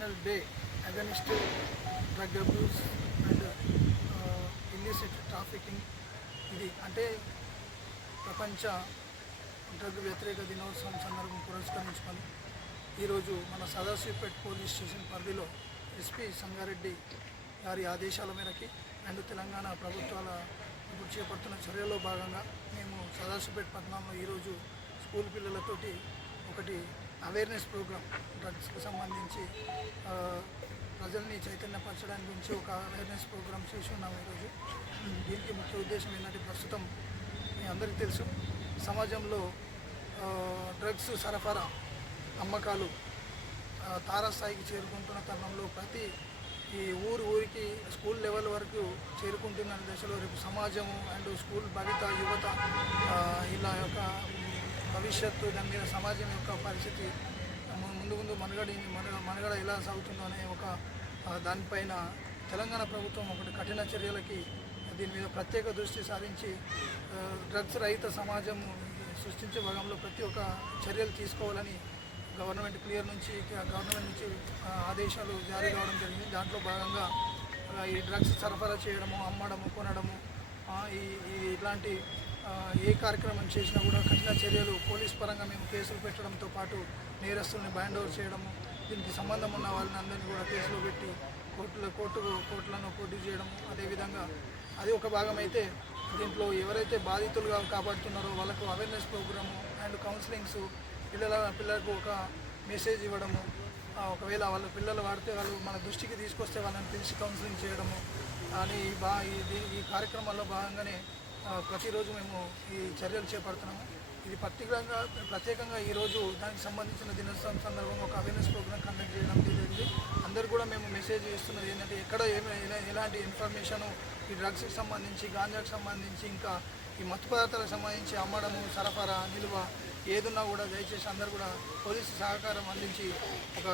International day against drug abuse and illicit trafficking ఇది అంటే ప్రపంచ డ్రగ్ వ్యతిరేక దినోత్సవం సందర్భం పురస్కరించుకొని ఈరోజు మన సదాశివపేట్ పోలీస్ స్టేషన్ పరిధిలో ఎస్పీ సంగారెడ్డి గారి ఆదేశాల మేరకి అండ్ తెలంగాణ ప్రభుత్వాల ఇప్పుడు చేపడుతున్న చర్యలో భాగంగా మేము సదాశివపేట పట్టణంలో ఈరోజు స్కూల్ పిల్లలతోటి ఒకటి అవేర్నెస్ ప్రోగ్రామ్ డ్రగ్స్కి సంబంధించి ప్రజల్ని చైతన్యపరచడానికి గురించి ఒక అవేర్నెస్ ప్రోగ్రామ్ చేసి ఉన్నాము ఈరోజు. దీనికి ముఖ్య ఉద్దేశం ఏంటంటే ప్రస్తుతం మీ అందరికీ తెలుసు సమాజంలో డ్రగ్స్ సరఫరా అమ్మకాలు తారస్థాయికి తారాస్థాయికి చేరుకుంటున్న తరుణంలో ప్రతి ఈ ఊరు ఊరికి స్కూల్ లెవెల్ వరకు చేరుకుంటున్న దశలో రేపు సమాజము అండ్ స్కూల్ బలిత యువత ఇలా యొక్క భవిష్యత్తు దాని మీద సమాజం యొక్క పరిస్థితి ముందు ముందు మనుగడ మనుగడ మనుగడ ఎలా సాగుతుందో అనే ఒక దానిపైన తెలంగాణ ప్రభుత్వం ఒకటి కఠిన చర్యలకి దీని మీద ప్రత్యేక దృష్టి సారించి డ్రగ్స్ రహిత సమాజం సృష్టించే భాగంలో ప్రతి ఒక్క చర్యలు తీసుకోవాలని గవర్నమెంట్ క్లియర్ నుంచి గవర్నమెంట్ నుంచి ఆదేశాలు జారీ కావడం జరిగింది. దాంట్లో భాగంగా ఈ డ్రగ్స్ సరఫరా చేయడము అమ్మడము కొనడము ఈ ఇలాంటి ఏ కార్యక్రమం చేసినా కూడా కఠిన చర్యలు పోలీస్ పరంగా మేము కేసులు పెట్టడంతో పాటు నేరస్తుల్ని బ్యాండ్ ఓవర్ చేయడము దీనికి సంబంధం ఉన్న వాళ్ళని అందరినీ కూడా కేసులో పెట్టి కోర్టులో కోర్టు కోర్టులను పోటీ చేయడము అదేవిధంగా అది ఒక భాగం అయితే దీంట్లో ఎవరైతే బాధితులుగా కాపాడుతున్నారో వాళ్ళకు అవేర్నెస్ ప్రోగ్రాము అండ్ కౌన్సిలింగ్స్ పిల్లల పిల్లలకు ఒక మెసేజ్ ఇవ్వడము ఒకవేళ వాళ్ళ పిల్లలు వాడితే వాళ్ళు మన దృష్టికి తీసుకొస్తే వాళ్ళని పిలిచి కౌన్సిలింగ్ చేయడము అని బా ఈ దీ- ఈ కార్యక్రమాల్లో భాగంగానే ప్రతిరోజు మేము ఈ చర్యలు చేపడుతున్నాము. ఇది ప్రత్యేకంగా ప్రత్యేకంగా ఈరోజు దానికి సంబంధించిన దినోత్సవం సందర్భంగా ఒక అవేర్నెస్ ప్రోగ్రామ్ కండక్ట్ చేయడం జరిగింది. అందరు కూడా మేము మెసేజ్ ఇస్తున్నది ఏంటంటే ఎక్కడ ఏమి ఎలాంటి ఇన్ఫర్మేషను ఈ డ్రగ్స్కి సంబంధించి గాంజాకు సంబంధించి ఇంకా ఈ మత్తు పదార్థాలకు సంబంధించి అమ్మడము సరఫరా నిల్వ ఏదున్నా కూడా దయచేసి అందరు కూడా పోలీసు సహకారం అందించి ఒక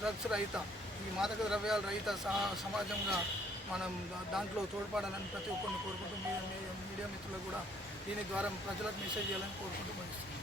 డ్రగ్స్ రహిత ఈ మాదక ద్రవ్యాల రహిత సమాజంగా మనం దాంట్లో తోడ్పడాలని ప్రతి ఒక్కరిని కోరుకుంటూ మీ- మీడియా మిత్రులకు కూడా దీని ద్వారా ప్రజలకు మెసేజ్ చేయాలని కోరుకుంటూ ముగిస్తున్నాను.